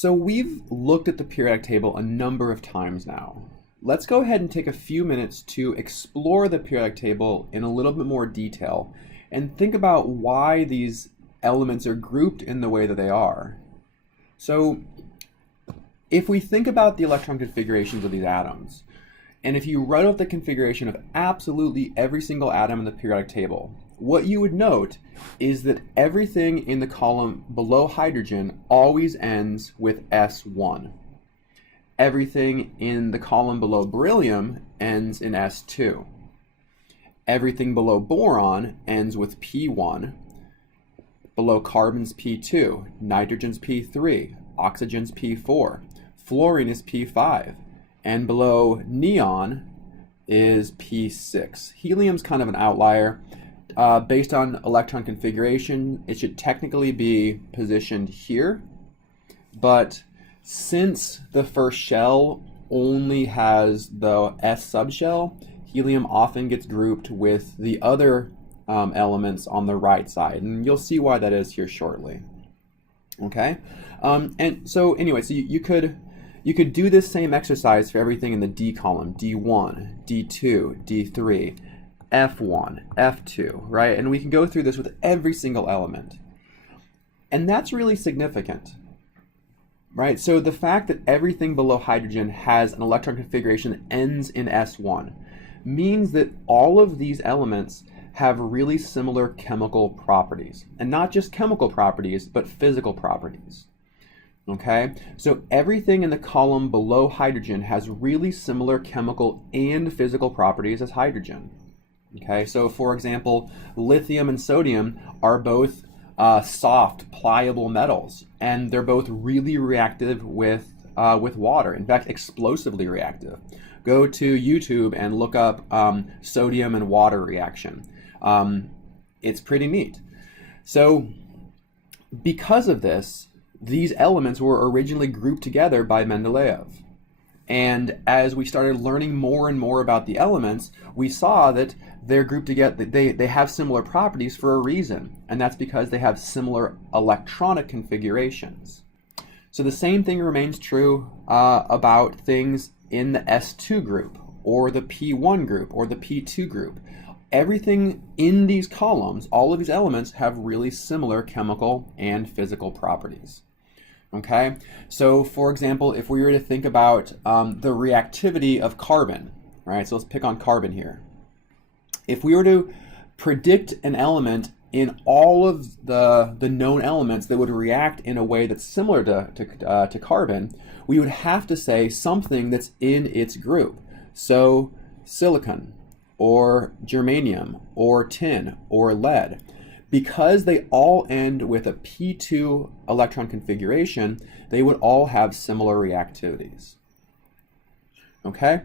So we've looked at the periodic table a number of times now. Let's go ahead and take a few minutes to explore the periodic table in a little bit more detail and think about why these elements are grouped in the way that they are. So if we think about the electron configurations of these atoms, and if you write out the configuration of absolutely every single atom in the periodic table, what you would note is that everything in the column below hydrogen always ends with S1. Everything in the column below beryllium ends in S2. Everything below boron ends with P1. Below carbon's P2, nitrogen's P3, oxygen's P4, fluorine is P5, and below neon is P6. Helium's kind of an outlier. Based on electron configuration, it should technically be positioned here, but since the first shell only has the S subshell, helium often gets grouped with the other elements on the right side, and you'll see why that is here shortly. Okay, and so anyway, so you could do this same exercise for everything in the D column: D1, D2, D3, F1, F2, right? And we can go through this with every single element, and that's really significant, right? So the fact that everything below hydrogen has an electron configuration that ends in S1 means that all of these elements have really similar chemical properties, and not just chemical properties, but physical properties. Okay, so everything in the column below hydrogen has really similar chemical and physical properties as hydrogen. Okay, so for example, lithium and sodium are both soft, pliable metals, and they're both really reactive with water. In fact, explosively reactive. Go to YouTube and look up sodium and water reaction. It's pretty neat. So because of this, these elements were originally grouped together by Mendeleev. And as we started learning more and more about the elements, we saw that they're grouped together, they have similar properties for a reason, and that's because they have similar electronic configurations. So the same thing remains true about things in the S2 group, or the P1 group, or the P2 group. Everything in these columns, all of these elements, have really similar chemical and physical properties. Okay, so for example, if we were to think about the reactivity of carbon, right? So let's pick on carbon here. If we were to predict an element in all of the known elements that would react in a way that's similar to carbon, we would have to say something that's in its group. So silicon, or germanium, or tin, or lead. Because they all end with a P2 electron configuration, they would all have similar reactivities. Okay,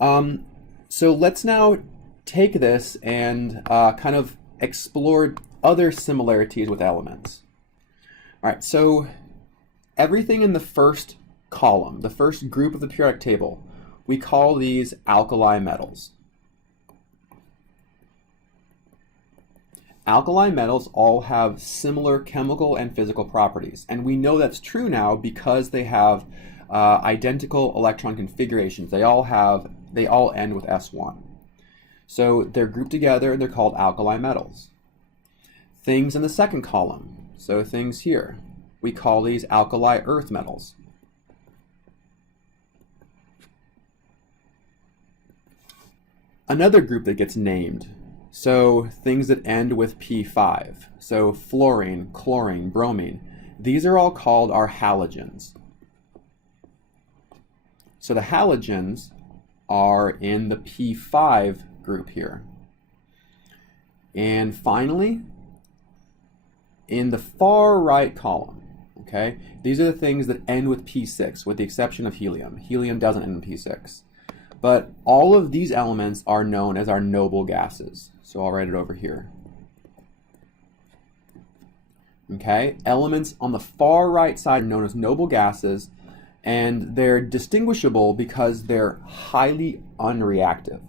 so let's now take this and kind of explore other similarities with elements. All right, so everything in the first column, the first group of the periodic table, we call these alkali metals. Alkali metals all have similar chemical and physical properties, and we know that's true now because they have identical electron configurations. They all end with S1. So they're grouped together and they're called alkali metals. Things in the second column, so things here, we call these alkali earth metals. Another group that gets named, so things that end with P5, so fluorine, chlorine, bromine, these are all called our halogens. So the halogens are in the P5 group here. And finally, in the far right column, okay, these are the things that end with P6, with the exception of helium. Helium doesn't end in P6. But all of these elements are known as our noble gases. So I'll write it over here. Okay, elements on the far right side are known as noble gases, and they're distinguishable because they're highly unreactive.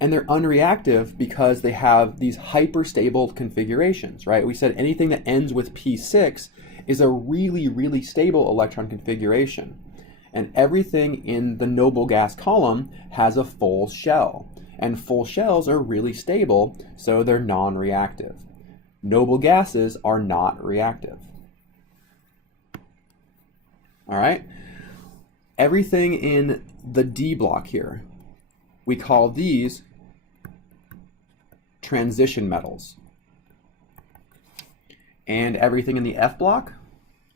And they're unreactive because they have these hyperstable configurations, right? We said anything that ends with P6 is a really, really stable electron configuration. And everything in the noble gas column has a full shell. And full shells are really stable, so they're non-reactive. Noble gases are not reactive. All right? Everything in the D block here, we call these transition metals. And everything in the F block,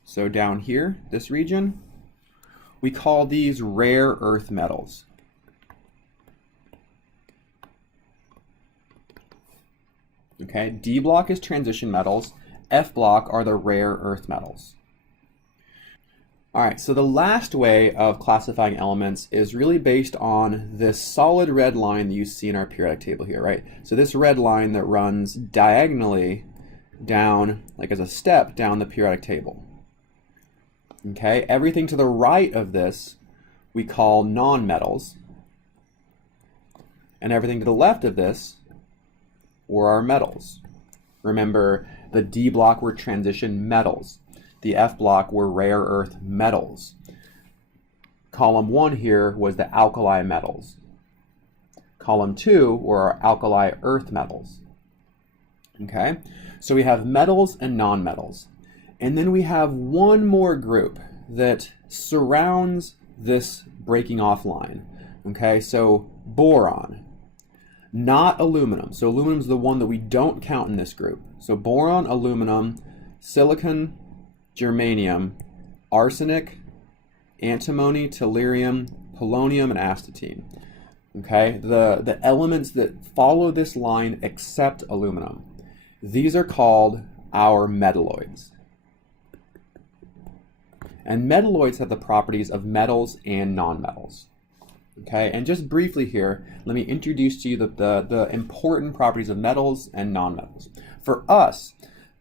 so down here, this region, we call these rare earth metals. Okay, D block is transition metals, F block are the rare earth metals. All right, so the last way of classifying elements is really based on this solid red line that you see in our periodic table here, right? So this red line that runs diagonally down, like as a step down the periodic table. Okay, everything to the right of this we call nonmetals, and everything to the left of this were our metals. Remember, the D block were transition metals. The F block were rare earth metals. Column 1 here was the alkali metals. Column 2 were our alkali earth metals. Okay, so we have metals and nonmetals. And then we have one more group that surrounds this breaking off line. Okay, so boron, not aluminum. So aluminum is the one that we don't count in this group. So boron, aluminum, silicon, germanium, arsenic, antimony, tellurium, polonium, and astatine. Okay, the elements that follow this line except aluminum, these are called our metalloids. And metalloids have the properties of metals and nonmetals. Okay, and just briefly here, let me introduce to you the important properties of metals and nonmetals. For us,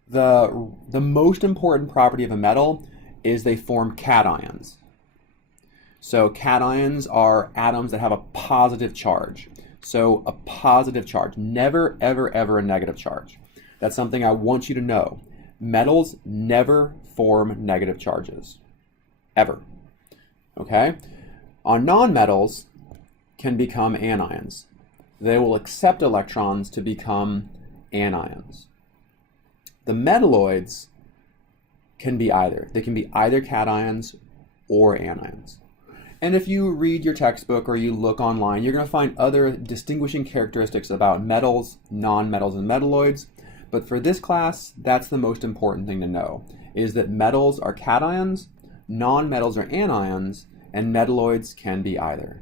the most important property of a metal is they form cations. So cations are atoms that have a positive charge. So a positive charge, never, ever, ever a negative charge. That's something I want you to know. Metals never form negative charges, ever. Okay? On nonmetals can become anions. They will accept electrons to become anions. The metalloids can be either. They can be either cations or anions. And if you read your textbook or you look online, you're going to find other distinguishing characteristics about metals, nonmetals, and metalloids. But for this class, that's the most important thing to know, is that metals are cations, nonmetals are anions, and metalloids can be either.